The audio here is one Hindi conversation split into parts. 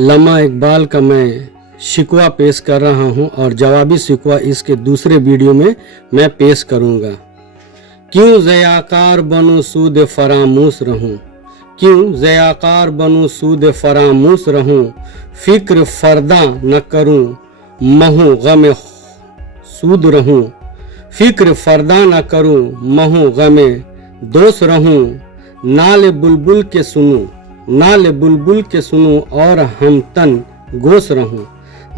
अल्लामा इकबाल का मैं शिकवा पेश कर रहा हूं और जवाबी शिकवा इसके दूसरे वीडियो में मैं पेश करूंगा। क्यों ज़याकार बनूं सूद फरामूस रहूं, क्यों ज़याकार बनूं सूद फरामूस रहूं, फिक्र फरदा न करूं महू गम सूद रहूं, फिक्र फरदा न करूं महू गम दोष रहूं, नाल बुलबुल के सुनूं, नाल बुलबुल के सुनूं और हम तन गोश रहूं,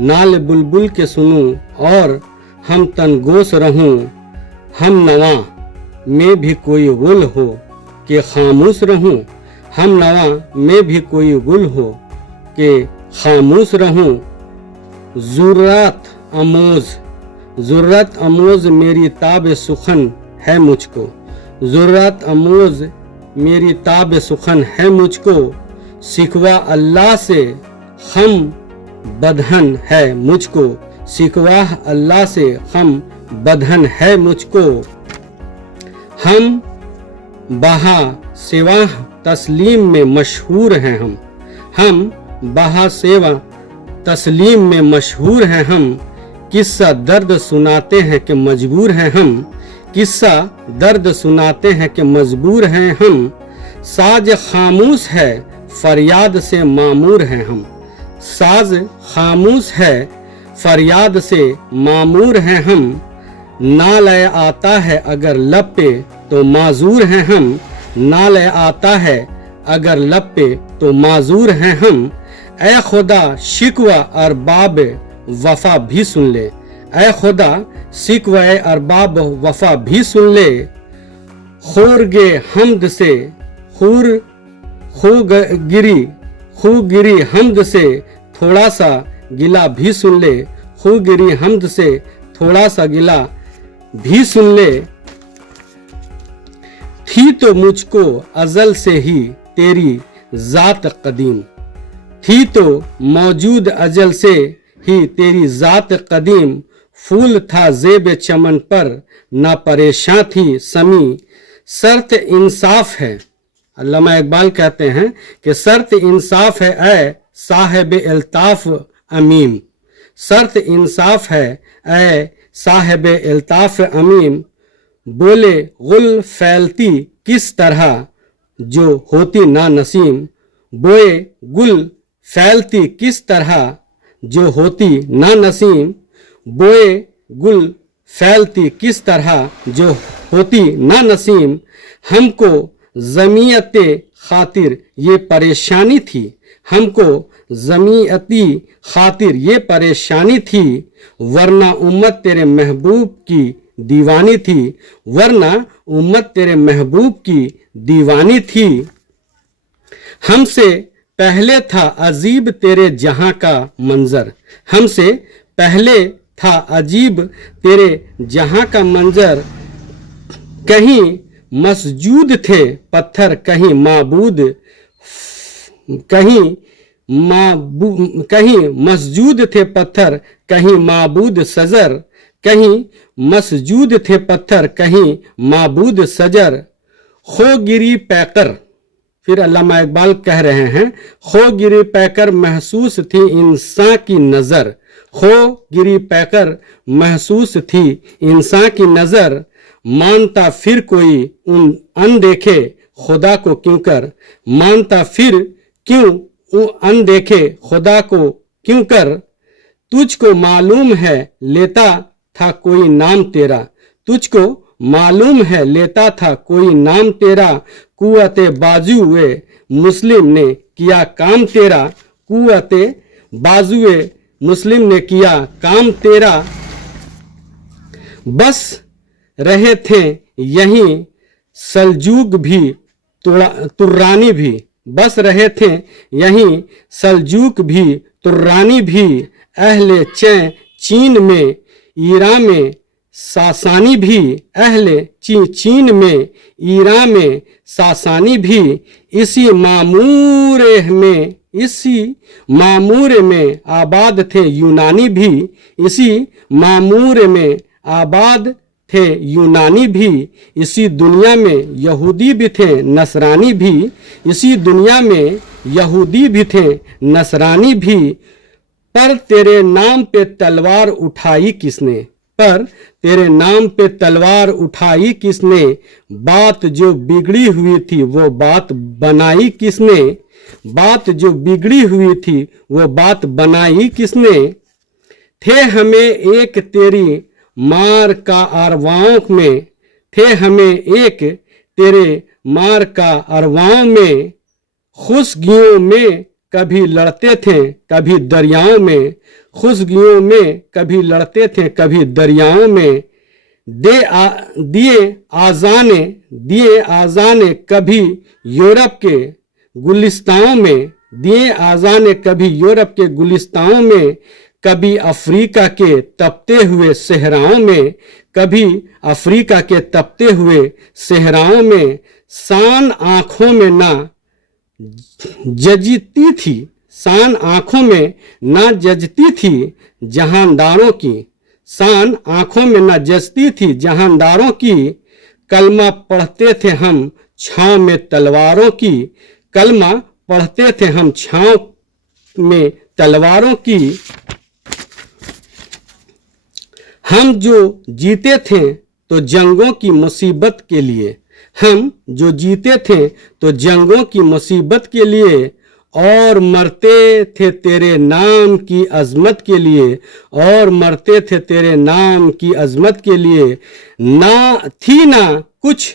नाल बुलबुल के सुनूं और हम तन गोश रहूं, हम नवा में भी कोई गुल हो के खामोश रहूं, हम नवा में भी कोई गुल हो के खामोश रहूं, ज़ुर्रत अमोज मेरी ताब सुखन है मुझको, ज़ुर्रत अमोज मेरी ताब सुखन है मुझको, शिकवा अल्लाह से हम बदहन है मुझको, शिकवा अल्लाह से हम बदहन है मुझको, हम बहा सेवा तस्लीम में मशहूर हैं हम बहा सेवा तस्लीम में मशहूर हैं हम, किस्सा दर्द सुनाते हैं कि मजबूर हैं हम, किस्सा दर्द सुनाते हैं कि मजबूर हैं हम, साज खामोश है फरियाद से मामूर हैं हम, साज खामोश है फरियाद से मामूर हैं हम, नालय आता है अगर लब पे तो माजूर हैं हम, नालय आता है अगर लब पे तो माजूर हैं हम, ऐ खुदा शिकवा अरबाब वफा भी सुन ले, ऐ खुदा शिकवा अरबाब वफा भी सुन ले, खोरगे हमद से खूगिरी हमद से थोड़ा सा गिला भी सुन ले, खूगिरी हमद से थोड़ा सा गिला भी सुन ले, थी तो मुझको अजल से ही तेरी जात कदीम, थी तो मौजूद अजल से ही तेरी जात कदीम, फूल था जेब चमन पर ना परेशान थी समी, शर्त इंसाफ है। अल्लामा इकबाल कहते हैं कि शर्त इंसाफ है ऐ साहिब अल्ताफ अमीम, शर्त इंसाफ है ऐ साहिब अल्ताफ अमीम, बोले गुल फैलती किस तरह जो होती ना नसीम, बोए गुल फैलती किस तरह जो होती ना नसीम, बोए गुल फैलती किस तरह जो होती ना नसीम, हमको जमीयते खातिर ये परेशानी थी, हमको जमीयती खातिर ये परेशानी थी, वरना उम्मत तेरे महबूब की दीवानी थी, वरना उम्मत तेरे महबूब की दीवानी थी, हमसे पहले था अजीब तेरे जहां का मंजर, हमसे पहले था अजीब तेरे जहां का मंजर, कहीं मसजूद थे पत्थर कहीं माबूद, कहीं मसजूद थे पत्थर कहीं माबूद सजर, कहीं मसजूद थे पत्थर कहीं माबूद सजर, खो गिरी पैकर, फिर अल्लामा इकबाल कह रहे हैं खो गिरी पैकर महसूस थी इंसान की नजर, खो गिरी पैकर महसूस थी इंसान की नजर, मानता फिर कोई उन अनदेखे खुदा को क्यों कर, मानता फिर क्यों उन अनदेखे खुदा को क्यों कर, तुझको मालूम है लेता था कोई नाम तेरा, तुझको मालूम है लेता था कोई नाम तेरा, कुव्वते बाजुए मुस्लिम ने किया काम तेरा, कुव्वते बाजुए मुस्लिम ने किया काम तेरा, बस रहे थे यहीं सलजूक भी तुर्रानी भी, बस रहे थे यहीं सलजूक भी तुर्रानी भी, अहले चीन में ईरान में सासानी भी, अहले चीन में ईरान में सासानी भी, इसी मामूर में आबाद थे यूनानी भी, इसी मामूर में आबाद थे यूनानी भी, इसी दुनिया में यहूदी भी थे नसरानी भी, इसी दुनिया में यहूदी भी थे नसरानी भी, पर तेरे नाम पे तलवार उठाई किसने, पर तेरे नाम पे तलवार उठाई किसने, बात जो बिगड़ी हुई थी वो बात बनाई किसने, बात जो बिगड़ी हुई थी वो बात बनाई किसने, थे हमें एक तेरी मार का अरवाओं में, थे हमें एक तेरे मार का अरवाओं में, खुशगियों में कभी लड़ते थे कभी दरियाओं में, खुशगियों में कभी लड़ते थे कभी दरियाओं में, दिए आजाने कभी यूरोप के गुलिस्तानों में, दिए आजाने कभी यूरोप के गुलिस्तानों में, कभी अफ्रीका के तपते हुए सहराओं में, कभी अफ्रीका के तपते हुए सहराओं में, शान आंखों में ना जजती थी, शान आंखों में ना जजती थी जहानदारों की, शान आंखों में ना जजती थी जहानदारों की, कलमा पढ़ते थे हम छांव में तलवारों की, कलमा पढ़ते थे हम छांव में तलवारों की, हम जो जीते थे तो जंगों की मुसीबत के लिए, हम जो जीते थे तो जंगों की मुसीबत के लिए, और मरते थे तेरे नाम की अजमत के लिए, और मरते थे तेरे नाम की अजमत के लिए, ना थी ना कुछ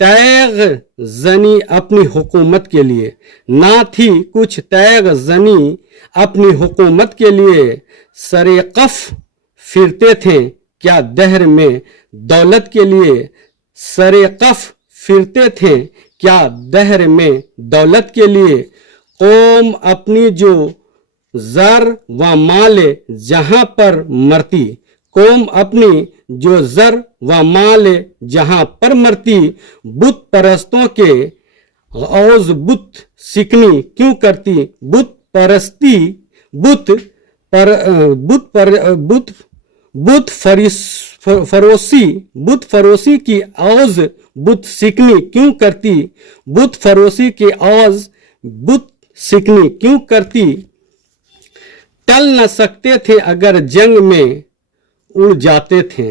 तैग जनी अपनी हुकूमत के लिए, ना थी कुछ तैग जनी अपनी हुकूमत के लिए, सरे कफ फिरते थे क्या दहर में दौलत के लिए, सरे कफ फिरते थे क्या दहर में दौलत के लिए, कौम अपनी जो जर व माले जहां पर मरती, कौम अपनी जो जर व माले जहां पर मरती, बुत परस्तों के औज बुत सिकनी क्यों करती, बुत परस्ती बुत पर बुत पर बुत बुत फरोसी की औज बुत सिकनी क्यों करती, बुत फरोसी की औज बुत सिकनी क्यों करती, टल न सकते थे अगर जंग में उड़ जाते थे,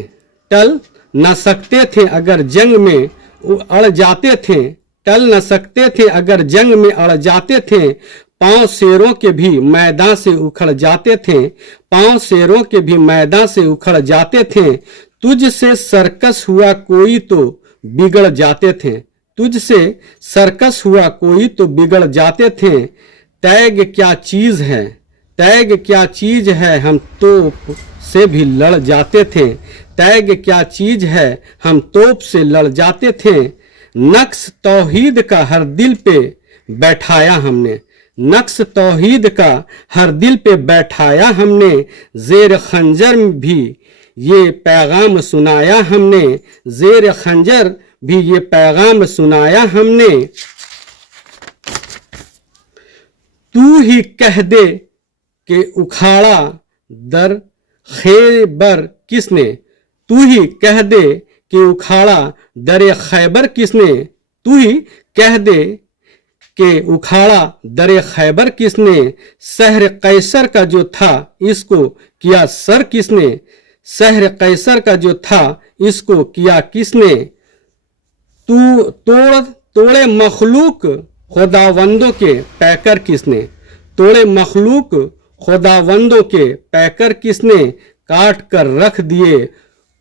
टल न सकते थे अगर जंग में अड़ जाते थे, टल न सकते थे अगर जंग में अड़ जाते थे, पांव शेरों के भी मैदान से उखड़ जाते थे, पांव शेरों के भी मैदान से उखड़ जाते थे, तुझसे सर्कस हुआ कोई तो बिगड़ जाते थे, तुझसे सर्कस हुआ कोई तो बिगड़ जाते थे, तैग क्या चीज है, तैग क्या चीज है हम तोप से भी लड़ जाते थे, तैग क्या चीज है हम तोप से लड़ जाते थे, नक्श तौहीद का हर दिल पे बैठाया हमने, नक्श तौहीद का हर दिल पे बैठाया हमने, जेर खंजर भी ये पैगाम सुनाया हमने, जेर खंजर भी ये पैगाम सुनाया हमने, तू ही कह दे कि उखाड़ा दर खैबर किसने, तू ही कह दे कि उखाड़ा दर खैबर किसने, तू ही कह दे कि उखाड़ा दर खैबर किसने, शहर कैसर का जो था इसको किया सर किसने, शहर कैसर का जो था इसको किया किसने, तू तोड़े मखलूक खुदावंदों के पैकर किसने, तोड़े मखलूक खुदावंदों के पैकर किसने, काट कर रख दिए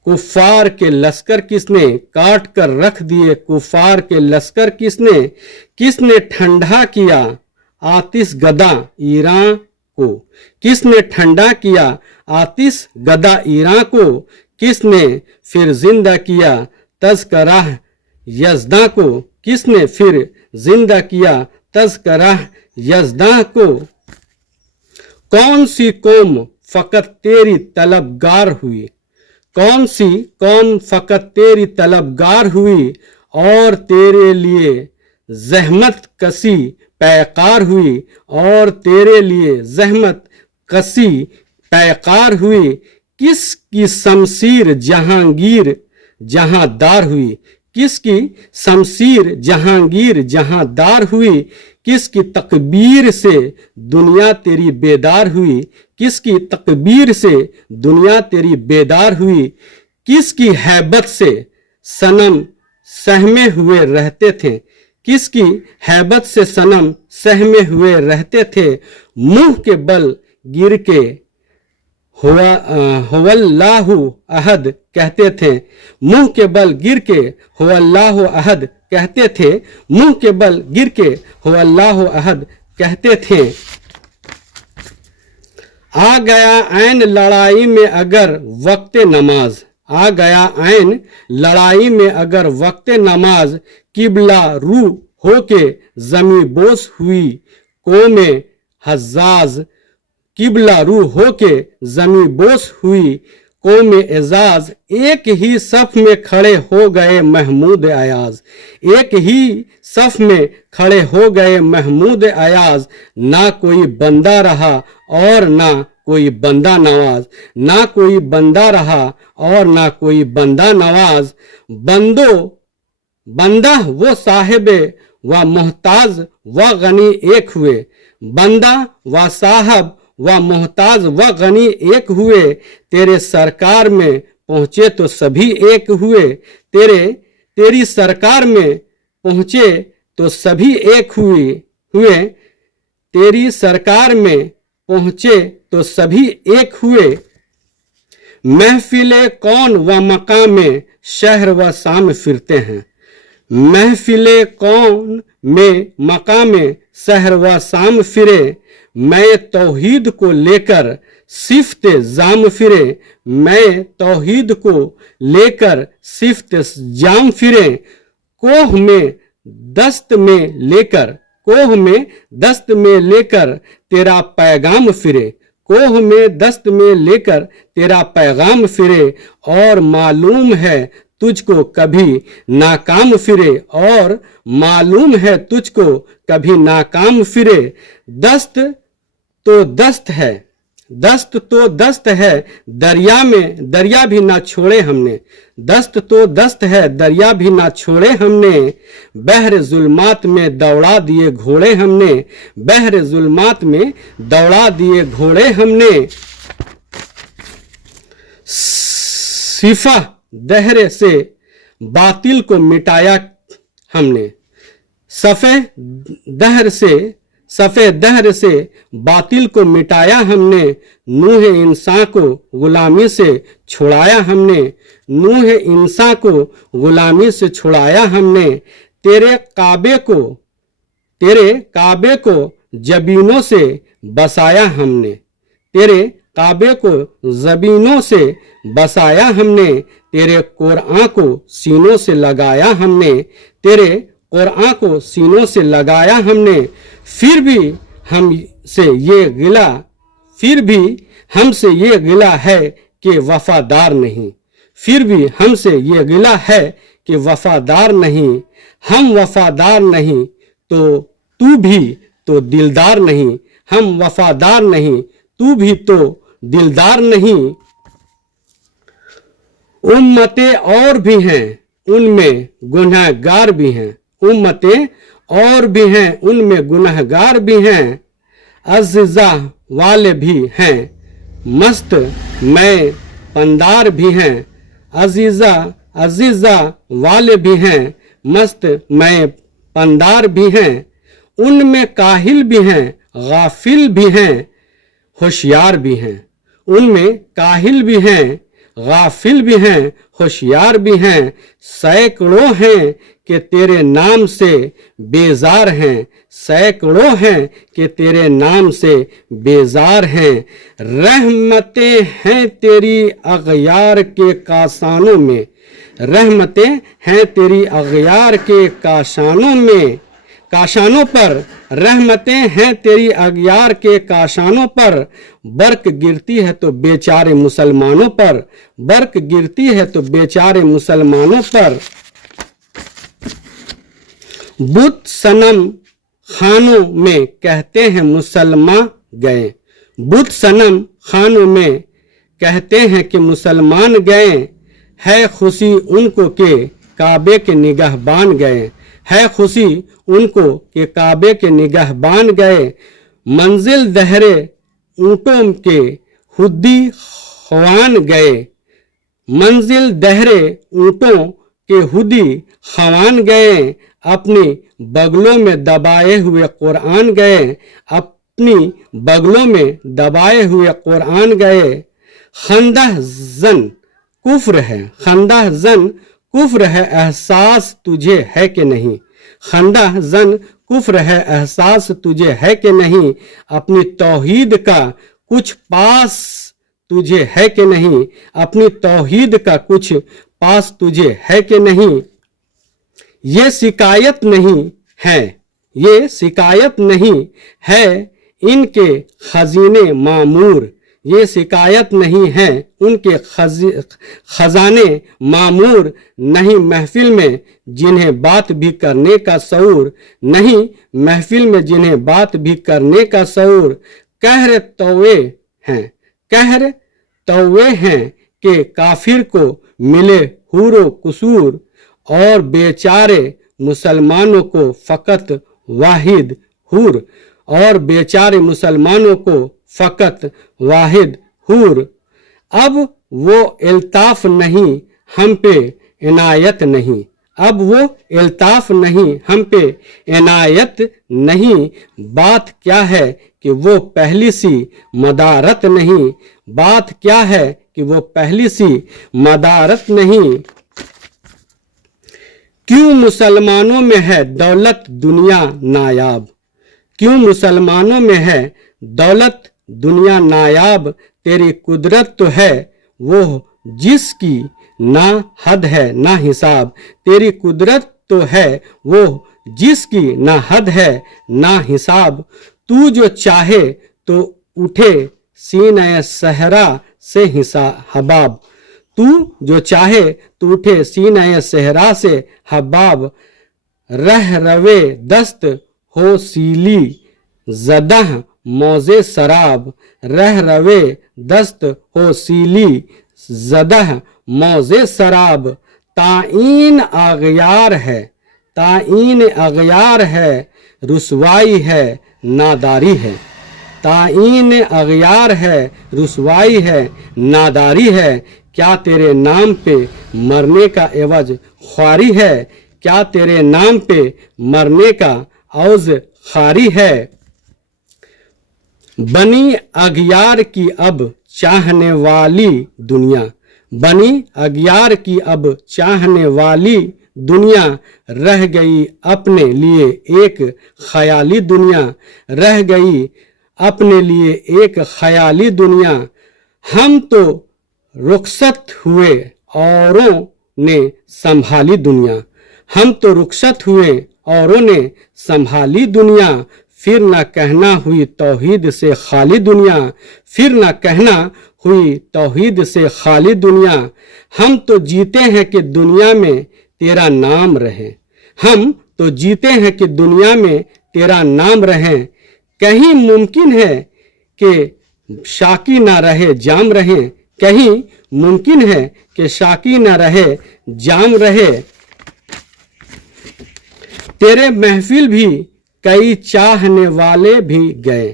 कुफार के लश्कर किसने, काट कर रख दिए कुफार के लश्कर किसने, किसने ठंडा किया आतिश गदा ईरान को, किसने ठंडा किया आतिश गदा ईरान को, किसने फिर जिंदा किया तज़कराह यज़दा को, किसने फिर जिंदा किया तज़कराह यज़दा को, कौन सी कौम फकत तेरी तलबगार हुई, कौन सी कौम फकत तेरी तलबगार हुई, और तेरे लिए जहमत कसी पैकार हुई, और तेरे लिए जहमत कसी पैकार हुई, किसकी शमशीर जहांगीर जहां दार हुई, किसकी शमशीर जहांगीर जहां दार हुई, किसकी तकबीर से दुनिया तेरी बेदार हुई, किसकी तकबीर से दुनिया तेरी बेदार हुई, किसकी हैबत से सनम सहमे हुए रहते थे, किसकी हैबत से सनम सहमे हुए रहते थे, मुंह के बल गिर के हुवल्लाहु अहद कहते थे, मुंह के बल गिर के हुवल्लाहु अहद कहते थे, मुंह के बल गिर के हुवल्लाहु अहद कहते थे। आ गया ऐन लड़ाई में अगर वक्त नमाज, आ गया ऐन लड़ाई में अगर वक्त नमाज, किबला रू होके जमी बोस हुई कौमे हज्जाज, किबला रू होके जमी बोस हुई कौम एजाज, एक ही सफ में खड़े हो गए महमूद अयाज, एक ही सफ में खड़े हो गए महमूद अयाज, ना कोई बंदा रहा और ना कोई बंदा नवाज, ना कोई बंदा रहा और ना कोई बंदा नवाज, बंदा वो साहिबे व मोहताज व गनी एक हुए, बंदा व साहब व मोहताज व गनी एक हुए, तेरे सरकार में पहुंचे तो सभी एक हुए, तेरी सरकार में पहुंचे तो सभी एक हुए, तेरी सरकार में पहुंचे तो सभी एक हुए। महफिले कौन व मकाम में शहर व शाम फिरते हैं, महफिले कौन में मकाम में शहर व शाम फिरे, मैं तौहीद को लेकर सिफ्त जाम फिरे, मैं तौहीद को लेकर सिफ्त जाम फिरे, कोह में दस्त में लेकर, कोह में दस्त में लेकर तेरा पैगाम फिरे, कोह में दस्त में लेकर तेरा पैगाम फिरे, और मालूम है तुझको कभी नाकाम फिरे, और मालूम है तुझको कभी नाकाम फिरे, दस्त तो दस्त है, दस्त तो दस्त है दरिया में, दरिया भी ना छोड़े हमने, दस्त तो दस्त है दरिया भी ना छोड़े हमने, बहर जुल्मात में दौड़ा दिए घोड़े हमने, बहर जुल्मात में दौड़ा दिए घोड़े हमने, सिफा दहरे से बातिल को मिटाया हमने, सफ़े दहर से बातिल को मिटाया हमने, नूह इंसान को गुलामी से छुड़ाया हमने, नूह इंसान को गुलामी से छुड़ाया हमने, तेरे काबे को जबीनों से बसाया हमने, तेरे काबे को जबीनों से बसाया हमने, तेरे कुरान को सीनों से लगाया हमने, तेरे कुरान को सीनों से लगाया हमने, फिर भी हमसे ये गिला है कि वफादार नहीं, फिर भी हमसे ये गिला है कि वफादार नहीं, हम वफादार नहीं तो तू भी तो दिलदार नहीं, हम वफादार नहीं तू भी तो दिलदार नहीं। उम्मतें और भी हैं उनमें गुनहगार भी हैं, उम्मतें और भी हैं उनमें गुनहगार भी हैं, अज़ीज़ा वाले भी हैं मस्त मैं पंदार भी हैं, अज़ीज़ा वाले भी हैं मस्त मैं पंदार भी हैं, उनमें काहिल भी हैं गाफिल भी हैं होशियार भी हैं, उनमें काहिल भी हैं गाफिल भी हैं होशियार भी हैं, सैकड़ों हैं कि तेरे नाम से बेजार हैं, सैकड़ों हैं कि तेरे नाम से बेजार हैं, रहमतें हैं तेरी अगयार के काशानों में, रहमतें हैं तेरी अगयार के काशानों पर, रहमतें हैं तेरी अगयार के काशानों पर, बर्क गिरती है तो बेचारे मुसलमानों पर, बर्क गिरती है तो बेचारे मुसलमानों पर, बुत सनम खानों में कहते हैं मुसलमान गए, बुत सनम खानों में कहते हैं कि मुसलमान गए है खुशी उनको के काबे के निगहबान गए, है खुशी उनको के काबे के निगहबान गए। मंजिल दहरे ऊँटों के हुद्दी ख्वान गए, मंजिल दहरे ऊँटों के हुदी ख्वान गए। अपनी बगलों में दबाए हुए कुरान गए, अपनी बगलों में दबाए हुए कुरान गए। खंदह जन कुफ्र है, खंदह जन कुफ्र है, एहसास तुझे है कि नहीं, खंदह जन कुफ्र है, एहसास तुझे है कि नहीं। अपनी तौहीद का कुछ पास तुझे है कि नहीं, अपनी तौहीद का कुछ पास तुझे है कि नहीं। ये शिकायत नहीं है, ये शिकायत नहीं है इनके खजीने मामूर, ये शिकायत नहीं है उनके खजाने मामूर। नहीं महफिल में जिन्हें बात भी करने का शऊर, नहीं महफिल में जिन्हें बात भी करने का शऊर। कहर तौवे हैं, कहर तौवे हैं कि काफिर को मिले हुरो कुसूर, और बेचारे मुसलमानों को फ़कत वाहिद हूर, और बेचारे मुसलमानों को फ़कत वाहिद हूर। अब वो इल्ताफ़ नहीं हम पे इनायत नहीं, अब वो इल्ताफ़ नहीं हम पे इनायत नहीं। बात क्या है कि वो पहली सी मदारत नहीं, बात क्या है कि वो पहली सी मदारत नहीं। क्यों मुसलमानों में है दौलत दुनिया नायाब, क्यों मुसलमानों में है दौलत दुनिया नायाब। तेरी कुदरत तो है वो जिसकी ना हद है ना हिसाब, तेरी कुदरत तो है वो जिसकी ना हद है ना हिसाब। तू जो चाहे तो उठे सीने सहरा से हबाब, तू जो चाहे तो उठे सीने सहरा से हबाब। रह रवे दस्त हो सीली जदह मौजे शराब, रह रवे दस्त हो सीली जदह मौजे शराब। ताइन अगयार है, ताइन अगयार है, रुसवाई है नादारी है, ताइन अगयार है, रुसवाई है नादारी है। क्या तेरे नाम पे मरने का एवज ख्वारी है, क्या तेरे नाम पे मरने का औज खारी है। बनी अगियार की अब चाहने वाली दुनिया, बनी अगियार की अब चाहने वाली दुनिया। रह गई अपने लिए एक ख्याली दुनिया, रह गई अपने लिए एक ख्याली दुनिया। हम तो रुखसत हुए औरों ने संभाली दुनिया, हम तो रुखसत हुए औरों ने संभाली दुनिया। फिर न कहना हुई तौहीद से खाली दुनिया, फिर न कहना हुई तौहीद से खाली दुनिया। हम तो जीते हैं कि दुनिया में तेरा नाम रहे, हम तो जीते हैं कि दुनिया में तेरा नाम रहे। कहीं मुमकिन है कि शाकी ना रहे जाम रहे, कहीं मुमकिन है कि शाकी ना रहे जाम रहे। तेरे महफिल भी कई चाहने वाले भी गए,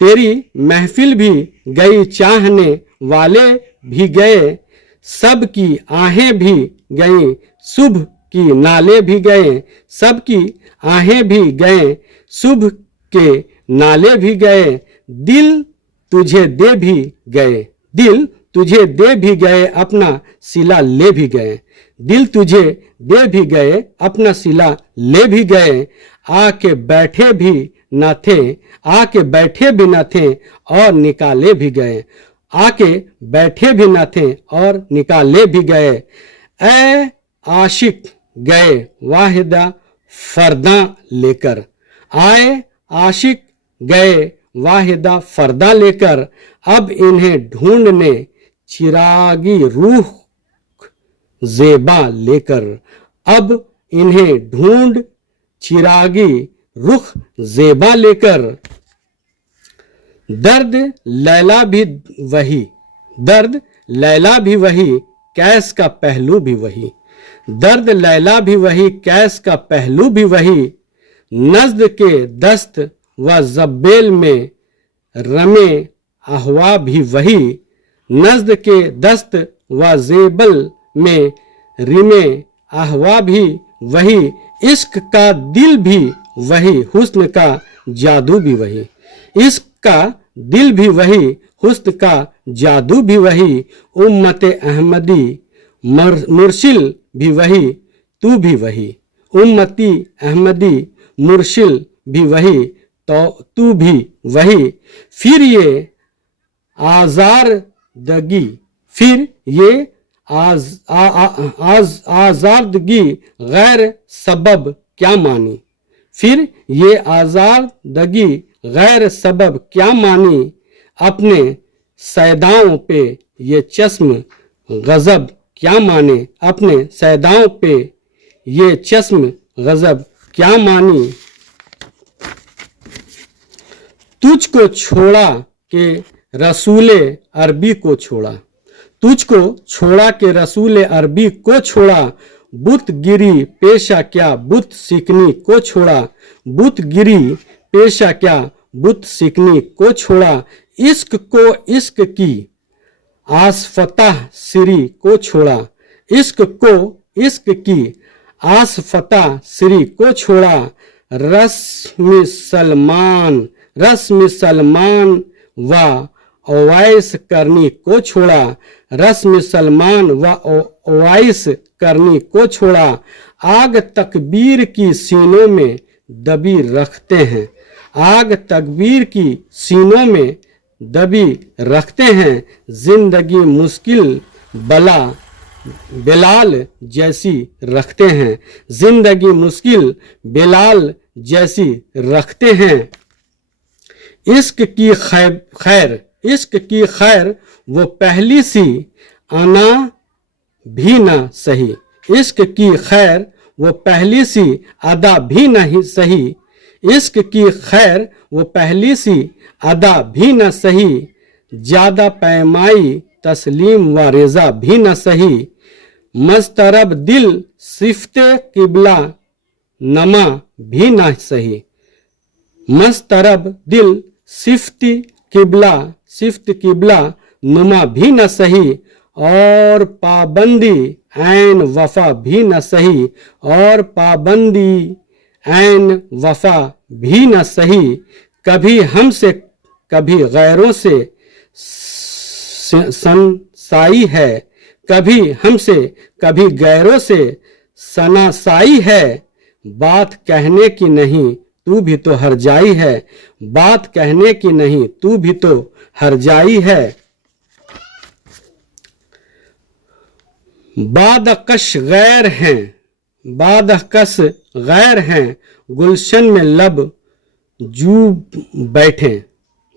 तेरी महफिल भी गई चाहने वाले भी गए। सब की आहें भी गईं, शुभ की नाले भी गए, सब की आहें भी गए, शुभ के नाले भी गए। दिल तुझे दे भी गए, दिल तुझे दे भी गए, अपना सिला ले भी गए, दिल तुझे दे भी गए, अपना सिला ले भी गए। आके बैठे भी न थे, आके बैठे भी न थे और निकाले भी गए, आके बैठे भी न थे और निकाले भी गए। ऐ आशिक गए वाहिदा फरदा लेकर, आए आशिक गए वाहिदा फरदा लेकर। अब इन्हें ढूंढने चिरागी रूह ज़ेबा लेकर, अब इन्हें ढूंढ चिरागी रुख ज़ेबा लेकर। दर्द लैला भी वही, दर्द लैला भी वही, कैस का पहलू भी वही, दर्द लैला भी वही, कैस का पहलू भी वही, नज्द के दस्त व जब्बेल में रमे अहवा भी वही, नज्द के दस्त व जेबल में रिमे अहवा भी वही, इश्क का दिल भी वही, हुस्न का जादू भी वही, इश्क का दिल भी वही, हुस्न का जादू भी वही, उम्मत अहमदी मुर्शिल भी वही, तू भी वही, उम्मती अहमदी मुर्शिल भी वही, तो तू भी वही। फिर ये आजारदगी, फिर ये आजारदगी गैर सबब क्या मानी, फिर ये आजारदगी गैर सबब क्या मानी, अपने सैदाओं पे ये चश्म गजब क्या माने, अपने सैदाओं पे ये चश्म गजब क्या मानी। तुझको छोड़ा के रसूले अरबी को छोड़ा, तुझको छोड़ा के रसूल अरबी को छोड़ा, बुत गिरी पेशा क्या बुत सीखनी को छोड़ा, बुत गिरी पेशा क्या बुत सीखनी को छोड़ा, इश्क को इश्क की आसफताह सिरी को छोड़ा, इश्क को इश्क की आसफताह सिरी को छोड़ा, रस्म सलमान व ओवैस करनी को छोड़ा, रस्म सलमान व ओवैस करनी को छोड़ा, आग तकबीर की सीनों में दबी रखते हैं, आग तकबीर की सीनों में दबी रखते हैं, जिंदगी मुश्किल बला बिलाल जैसी रखते हैं, जिंदगी मुश्किल बिलाल जैसी रखते हैं। इश्क की खैर, इश्क की खैर वो पहली सी आना भी ना सही, इश्क की खैर वो पहली सी अदा भी नहीं सही, इश्क की खैर वो पहली सी अदा भी न सही, ज्यादा पैमाई तस्लीम व रेजा भी न सही, मस्तरब दिल सिफ्ते किबला नमा भी न सही, मस्तरब दिल सिफ्त किबला नुमा भी न सही, और पाबंदी ऐन वफा भी न सही, और पाबंदी ऐन वफा भी न सही, कभी हमसे कभी गैरों से सनसाई है, कभी हमसे कभी गैरों से सनासाई है, बात कहने की नहीं तू भी तो हर जाई है, बात कहने की नहीं तू भी तो हर जाई है। बादकश गैर हैं, बादकश गैर हैं, गुलशन में लब जू बैठे,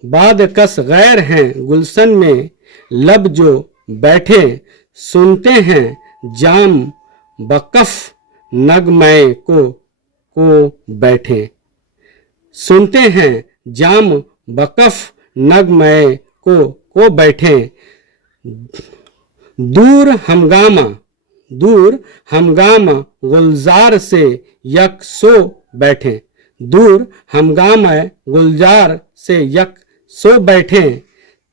बादकश गैर हैं, गुलशन में लब जो बैठे, सुनते हैं जाम बकफ नगमय को बैठे, सुनते हैं जाम बकफ नगमय को बैठे, दूर हमगामा गुलजार से यक सो बैठे, दूर हमगामा गुलजार से यक सो बैठे,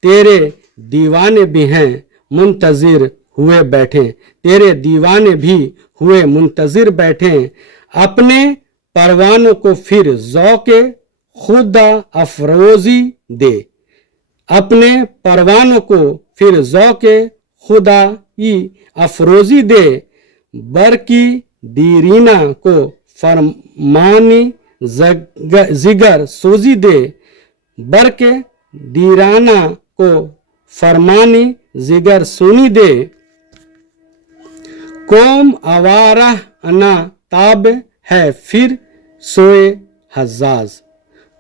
तेरे दीवाने भी हैं मुंतजिर हुए बैठे, तेरे दीवाने भी हुए मुंतजिर बैठे, अपने परवानों को फिर ज़ौक़े खुदा अफरोज़ी दे, अपने परवानों को फिर ज़ौक़े खुदा ई अफरोज़ी दे, बरकी दीरीना को फरमानी जिगर सोजी दे, बरके दीराना को फरमानी जिगर सुनी दे, कौम आवारा अना ताब है फिर सोए हजाज,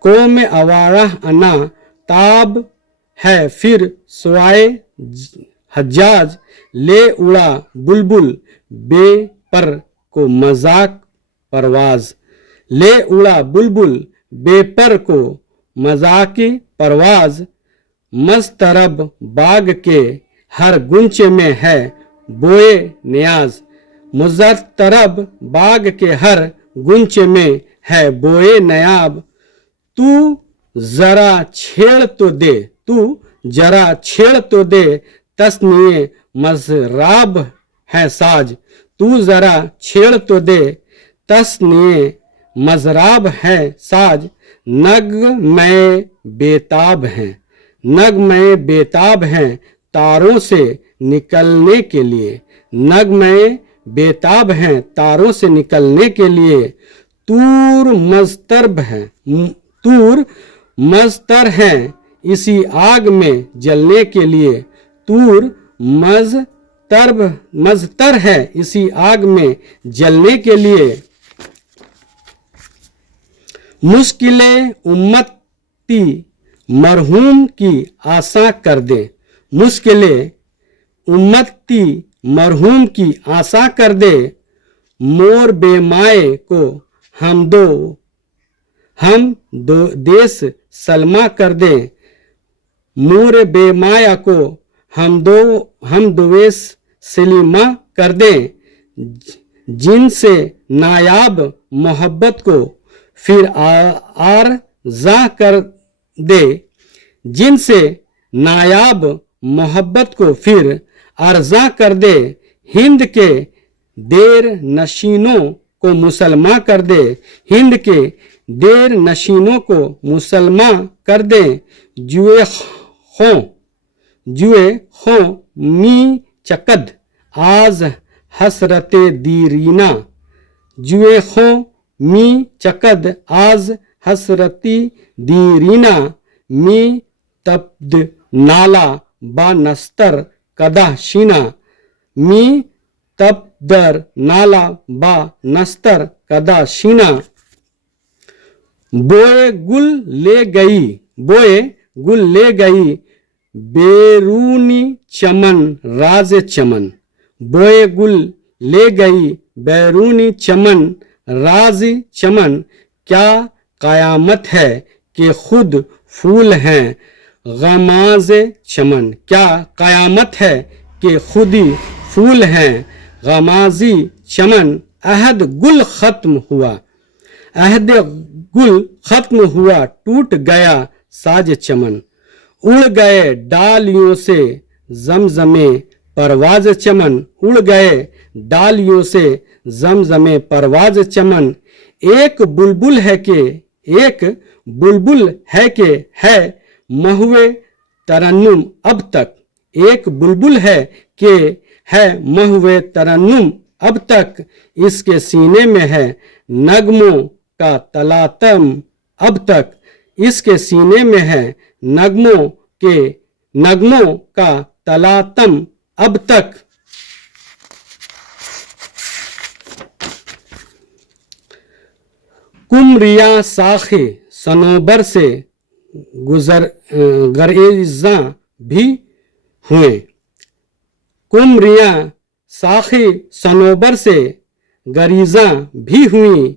कौम आवारा अना ताब है फिर सोए हजाज, ले उड़ा बुलबुल बेपर को मजाक परवाज, ले उड़ा बुलबुल बेपर को मजाकी परवाज, मस्तरब बाग के हर गुंचे में है बोए नियाज, मुज़त्तरब बाग के हर गुंचे में है बोए नयाब। तू जरा छेड़ तो दे, तू जरा छेड़ तो दे, तस्नीए मजराब है साज। तू जरा छेड़ तो दे, तस्नीए मजराब है साज। नग में बेताब हैं, नग में बेताब हैं तारों से निकलने के लिए, नग में बेताब हैं तारों से निकलने के लिए। तूर मजतरब है, तूर मजतर हैं इसी आग में जलने के लिए। तूर मजतर है इसी आग में जलने के लिए। मुश्किलें उम्मती मरहूम की आशा कर दे, मुश्किलें उम्मती मरहूम की आशा कर दे। मोर बेमाए को हम दो देश सलमा कर दे, मोर बेमाया को हम दुवेश सलीमा कर दे। जिनसे नायाब मोहब्बत को फिर आरज़ा कर दे, जिनसे नायाब मोहब्बत को फिर आरज़ा कर दे। हिंद के देर नशीनों को मुसलमान कर दे, हिंद के देर नशीनों को मुसलमान कर दे। जुए खो मी चकद आज हसरते दीरीना, जुए खो मी चकद आज हसरती दीरीना। मी तब्द नाला बा नस्तर कदा शीना, मी तब्दर नाला बा नस्तर कदा शीना। बोए गुल ले गई, बोए गुल ले गई बैरूनी चमन राज चमन, बोए गुल ले गई बैरूनी चमन राज चमन। क्या कयामत है कि खुद फूल हैं गमाज चमन, क्या कयामत है कि खुदी फूल हैं गमाजी चमन। अहद गुल खत्म हुआ, अहद गुल खत्म हुआ टूट गया साज चमन। उड़ गए डालियों से जमजमे परवाज चमन, उड़ गए डालियों से जमजमे परवाज चमन। एक बुलबुल है कि एक बुलबुल है कि है महुए तरन्नुम अब तक, एक बुलबुल है कि है महुए तरन्नुम अब तक। इसके सीने में है नगमों का तलातम अब तक, इसके सीने में है नगमों का तलातम अब तक। कुमरिया साखे सनोबर से गरेज़ा भी हुए, कुमरिया साखे सनोबर से गरेज़ा भी हुई।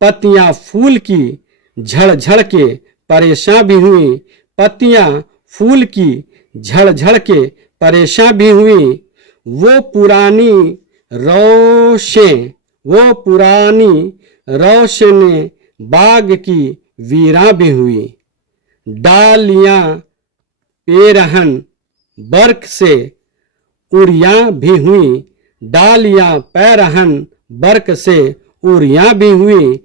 पत्तियां फूल की झड़ के परेशान भी हुई, पत्तियां फूल की झड़ के परेशान भी हुई। वो पुरानी रोशें बाग की वीरां भी हुई। डालियां पेरहन बर्क से उड़ियां भी हुई, डालियां पेरहन बर्क से उड़ियां भी हुई।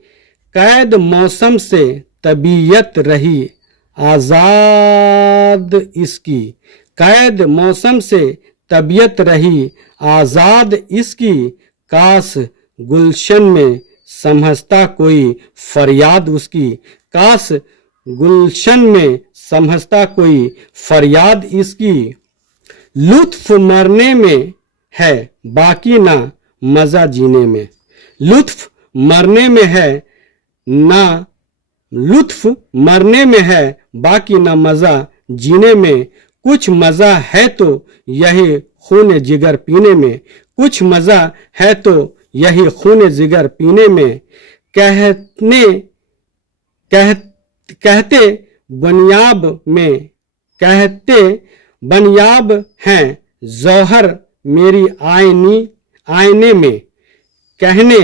कैद मौसम से तबीयत रही आज़ाद इसकी, कैद मौसम से तबीयत रही आज़ाद इसकी। काश गुलशन में समझता कोई फरियाद उसकी, काश गुलशन में समझता कोई फरियाद इसकी। लुत्फ मरने में है बाकी ना मजा जीने में, लुत्फ मरने में है ना, लुत्फ मरने में है बाकी ना मजा जीने में। कुछ मजा है तो यही खून जिगर पीने में, कुछ मजा है तो यही खून जिगर पीने में। कहते बनियाब में, कहते बनियाब हैं जौहर मेरी आईने में, कहने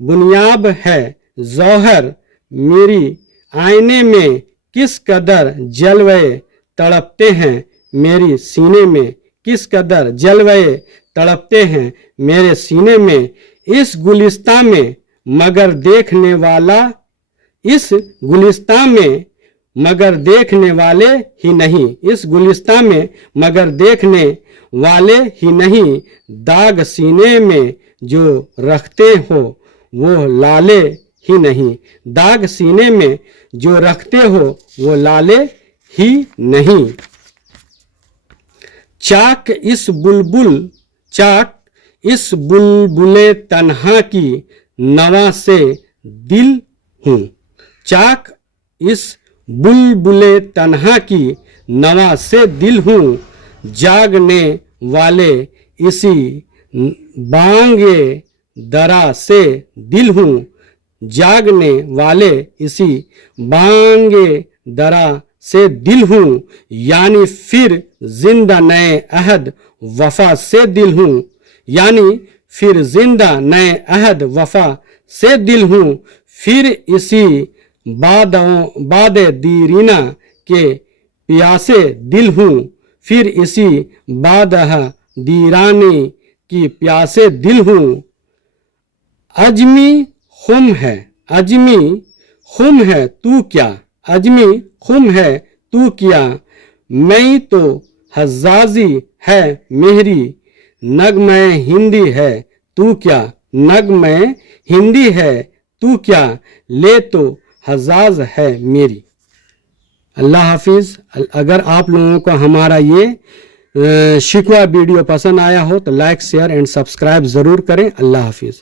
बुनियाब है जौहर मेरी आईने में, किस कदर जलवे तड़पते हैं मेरी सीने में, किस कदर जलवे तड़पते हैं मेरे सीने में। इस गुलिस्तां में मगर देखने वाला, इस गुलिस्तां में मगर देखने वाले ही नहीं, इस गुलिस्तां में मगर देखने वाले ही नहीं, दाग सीने में जो रखते हो वो लाले ही नहीं, दाग सीने में जो रखते हो वो लाले ही नहीं। चाक इस बुलबुले तन्हा की नवा से दिल हूँ, चाक इस बुलबुले तन्हा की नवा से दिल हूँ, जागने वाले इसी बांगे दरा से दिल हूँ, जागने वाले इसी बांगे दरा से दिल हूँ, यानी फिर जिंदा नए अहद वफा से दिल हूँ, यानी फिर जिंदा नए अहद वफा से दिल हूँ, फिर इसी बादे दीरीना के प्यासे दिल हूँ, फिर इसी बादह दीरानी की प्यासे दिल हूँ। अजमी खुम है, अजमी खुम है तू क्या, अजमी खुम है तू क्या, मैं तो हजाजी है मेहरी, नगमे हिंदी है तू क्या, नगमे हिंदी है तू क्या, ले तो हजाज है मेरी। अल्लाह हाफिज़। अगर आप लोगों को हमारा ये शिकवा वीडियो पसंद आया हो तो लाइक शेयर एंड सब्सक्राइब ज़रूर करें। अल्लाह हाफिज़।